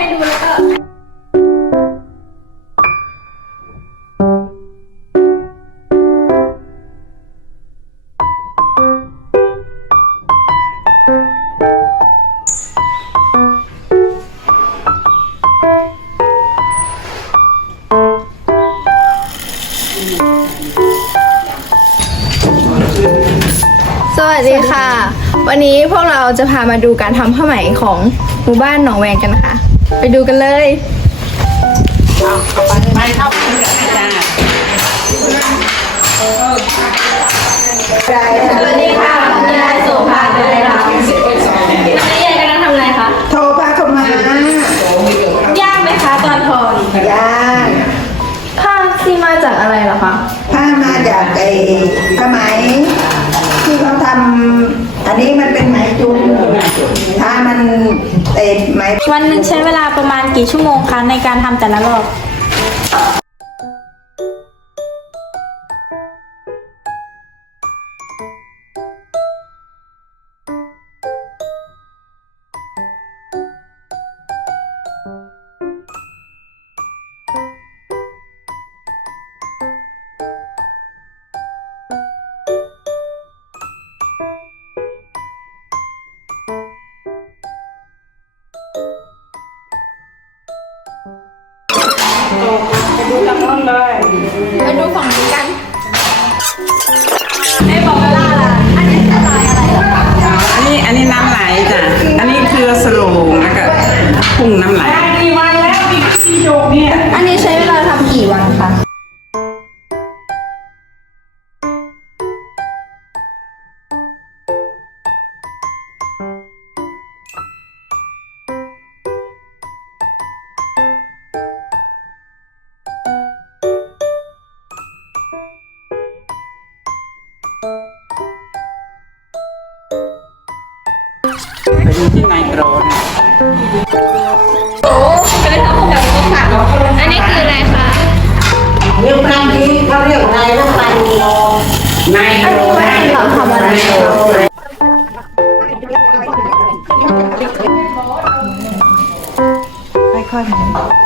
ให้ดูแล้วก็สวัสดีค่ะ วันนี้พวกเราจะพามาดูการทำผ้าไหมของหมู่บ้านหนองแวงกันค่ะ ไปดูกันเลยสวัสดีค่ะคุณยายโสภาเป็นไรคะตอนนี้ยายกำลังทำอะไรคะโทรพาเข้ามายากไหมคะตอนทอนยากผ้าที่มาจากอะไรเหรอคะผ้ามาจากไอ้ผ้าไหม ที่เขาทำอันนี้มันเป็นไหมจุ่มถ้ามันเต็มไหมวันหนึ่งใช้เวลาประมาณกี่ชั่วโมงคะในการทำแต่ละรอบ ไปดูฝั่งนี้กันไม่บอกเวลาละอันนี้คือลายอะไรเหรอคะอันนี้อันนี้น้ำไหลจ้ะ อันนี้คือสโลงแล้วก็พุ่งน้ำไหลอันนี้ใช้เวลาทำกี่วันคะ ไปดูที่ไนโตรนะโอ้เคยทำแบบนี้ค่ะอันนี้คืออะไรคะเรื่องการนี้เขาเรียกอะไรว่าปันโลไนโตรเราทำอะไรคะค่อย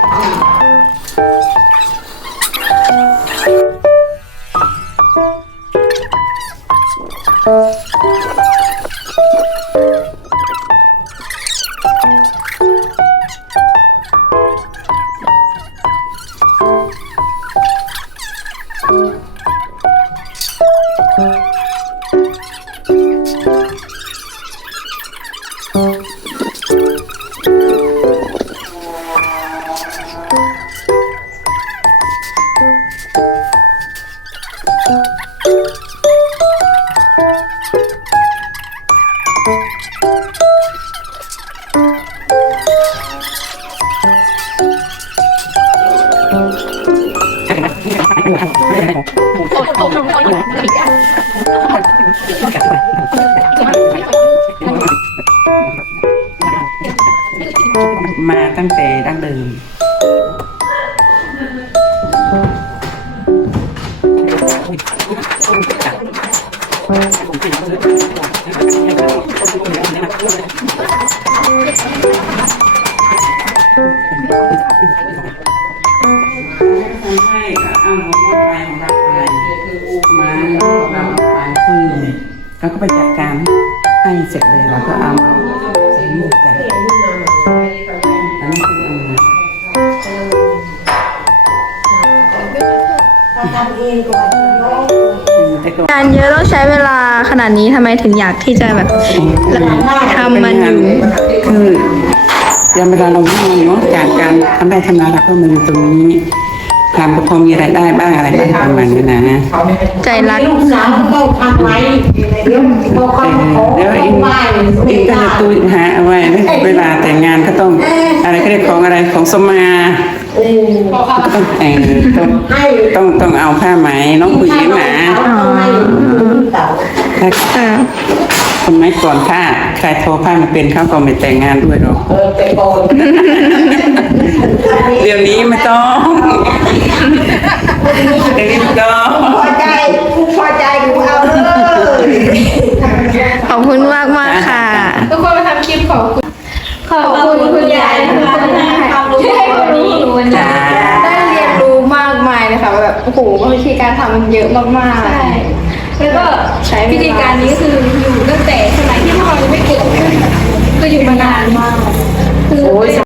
มาตั้งแต่ดั้งเดิม ให้ก็เอาหัวไฟของเราไปมาแล้วเราเอาไปฟืนแล้วก็ไปจัดการให้เสร็จเลยเราก็เอาเอาใส่หมูจ้ะอันนี้คือเอาทำเองก่อนเนาะแต่ก็งานเยอะต้องใช้เวลาขนาดนี้ทำไมถึงอยากที่จะแบบทำมันอยู่คือยามเวลาเราว่างเนาะจากการทำได้ทำนาเราก็มาอยู่ตรงนี้ ทำก็พอมีรายได้บ้างอะไรบ้างประมาณนี้นะใจรักลูกสาวเขาทำไว้เดี๋ยวเขาเขาขอเดี๋ยวอิงไหว้อิงก็จะตูหาเอาไว้นะเวลาแต่งงานก็ต้องอะไรก็เรียกของอะไรของสมมาเออก็ต้องแต่งต้องให้ต้องต้องเอาผ้าไหมน้องผู้หญิงหนาเขาทำไมลูกสาวถ้าอ่าคนไม่ก่อนถ้าใครโทรผ้ามาเป็นเขาก็ไม่แต่งงานด้วยหรอกเออไปโกนเดี๋ยวนี้ไม่ต้อง เดี๋ยวนี้ไม่ต้องพอใจพอใจดูเอาเลยขอบคุณมากมากค่ะ ทุกคนมาทำคลิปขอบคุณ ขอบคุณคุณยายนะคะที่ให้ความรู้หนูวันนี้ได้เรียนรู้มากมายเลยค่ะแบบโอ้โหวิธีการทำมันเยอะมากๆใช่แล้วก็วิธีการนี้คืออยู่ตั้งแต่สมัยที่พ่อเราไม่เกิดก็อยู่มานานมากคือ